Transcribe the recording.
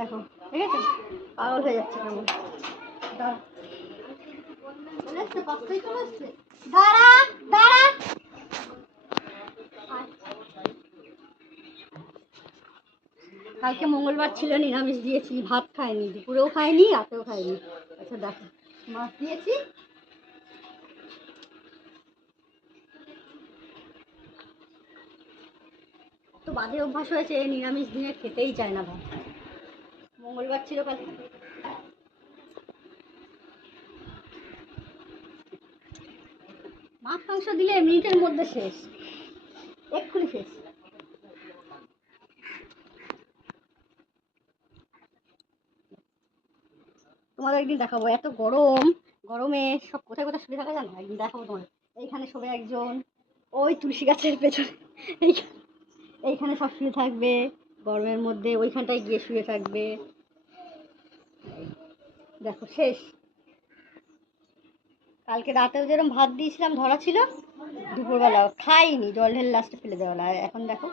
দেখো, ঠিক আছে? পাগল হয়ে যাচ্ছে কেমন? কালকে মঙ্গলবার ছিল, নিরামিষ দিয়েছি, ভাত খাইনি, দুপুরেও খাইনি, রাতেও খাইনি। আচ্ছা দেখো, মাছ দিয়েছি। তো বাজে অভ্যাস হয়েছে, নিরামিষ দিনে খেতেই চায় না ভাত। মঙ্গলবার ছিল কাল মাছ মাংস দিলে মিনিটের মধ্যে শেষ। এক্ষুনি শেষ। তোমাদের একদিন দেখাবো, এত গরম। গরমে সব কোথায় কোথায় শুয়ে থাকা জানো? একদিন দেখাবো তোমার এইখানে সবে একজন, ওই তুলসী গাছের পেছনে। এইখানে এইখানে সব শুয়ে থাকবে, গরমের মধ্যে ওইখানটায় গিয়ে শুয়ে থাকবে। দেখো, শেষ। কালকে রাতেও যেরকম ভাত দিয়েছিলাম, ধরা ছিল দুপুরবেলা খাইনি, জল ঢেলে লাস্টে ফেলে দেওয়া এখন দেখো